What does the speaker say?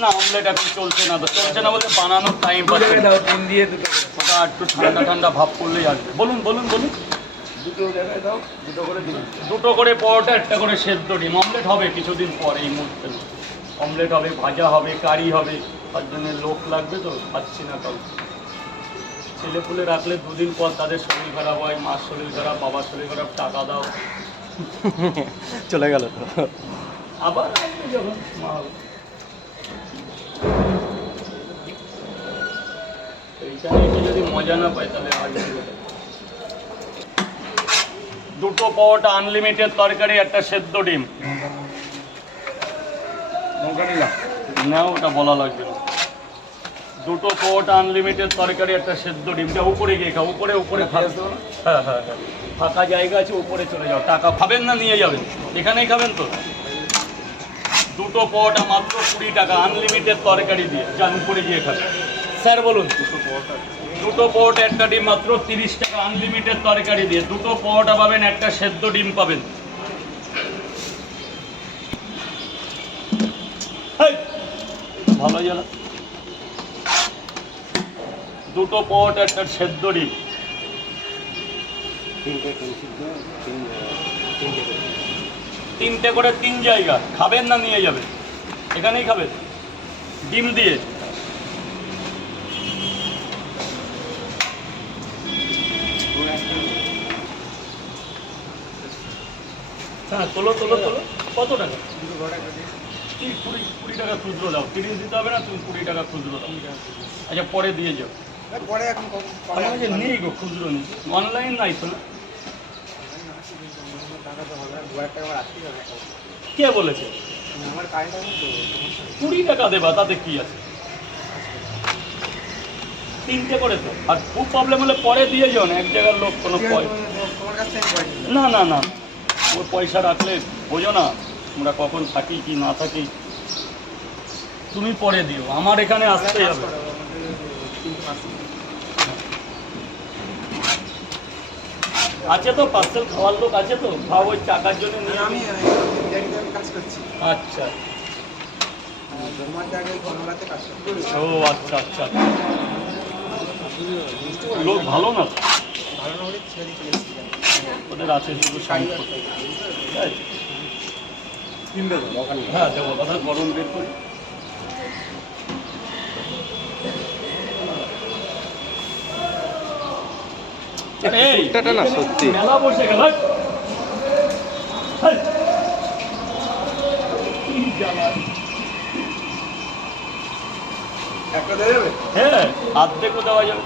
না অমলেট এখন চলছে না, তো চলছে না বলতে বানানোর টাইম পাচ্ছে না। ডিম দিয়ে দুটো ওটা একটু ঠান্ডা ঠান্ডা ভাব করলেই আসবে। বলুন বলুন বলুন। দুটো জায়গায় দাও, দুটো করে দিন। দুটো করে পরোটা, একটা করে সেদ্ধ ডিম। অমলেট হবে কিছুদিন পর, এই মুহূর্তে না। অমলেট হবে, ভাজা হবে, কারি হবে, তার জন্য লোক লাগবে, তো পাচ্ছি না কাউ। ছেলে পুলে রাখলে দুদিন পর তাদের শরীর খারাপ হয়, মার শরীর খারাপ, বাবার শরীর খারাপ, টাকা দাও। চলে গেল তো। আবার আসবে যখন মা হবে। এইখানে এসে যদি মজা না পাই তাহলে আসবে কোথায়? দুটো পরোটা, আনলিমিটেড তরকারি, একটা সেদ্ধ ডিম। লঙ্কা নিলাম না ওটা বলা লাগবে না। দুটো পরোটা, আনলিমিটেড তরকারি, একটা সেদ্ধ ডিম। যা উপরে গিয়ে খাও, উপরে উপরে খাস খাস। দেবো না? হ্যাঁ হ্যাঁ হ্যাঁ, ফাঁকা জায়গা আছে, উপরে চলে যাও। টাকা খাবেন না নিয়ে যাবেন? এখানেই খাবেন তো। দুটো পরোটা মাত্র 20 টাকা, আনলিমিটেড তরকারি দিয়ে। যান উপরে গিয়ে খাবেন। স্যার বলুন। দুটো পরোটা, একটা ডিম, মাত্র 30 টাকা, আনলিমিটেড তরকারি দিয়ে। দুটো পরোটা পাবেন, একটা সেদ্ধ ডিম পাবেন। হেই, ভালো জ্বালা। দুটো পরোটা, একটা সেদ্ধ ডিম। তিনটে করে 3 জায়গা। খাবেন না নিয়ে যাবেন? এখানেই খাবেন ডিম দিয়ে। হ্যাঁ তোলো তোলো তোলো। কত টাকা? 20 টাকা খুচরো দাও। 30 দিতে হবে না, তুমি 20 টাকা খুচরো দাও। আচ্ছা পরে দিয়ে যাও। পরে এখন আমার কাছে নেই গো, খুচরো নেই। অনলাইন নাই তো না? টাকা তো হবে না, 2000 টাকা আমার আসতেই হবে। কে বলেছে? আমার কারেন্ট আছে তো। 20 টাকা দেবা, তাতে কি আছে? তিনটে করে তো। আর খুব প্রবলেম হলে পরে দিয়ে যাও না, এক জায়গার লোক কোনো তোমার কাছ থেকে পয়সা না না না, ওর পয়সা রাখলে বোঝো না আমরা কখন থাকি কি না থাকি। তুমি পরে দিও, আমার এখানে আসতেই হবে। আছে তো পার্সেল খাওয়ার লোক আছে তো, খাও ওই টাকার জন্য নিয়ে আমি কাজ করছি। আচ্ছা তোমার জায়গায় কমলাতে কাজ করছি। ও আচ্ছা আচ্ছা। লোক ভালো না তো? ভালো না হলে ছেড়ে চলে এসেছি। ওদের আছে শুধু সম্পদ। ওখানে হ্যাঁ দেবো, কথা গরম বের করি। এটা না সত্যি মেলা বসে গেল। একটা দেওয়া যাবে? হ্যাঁ অর্ধেকও দেওয়া যাবে।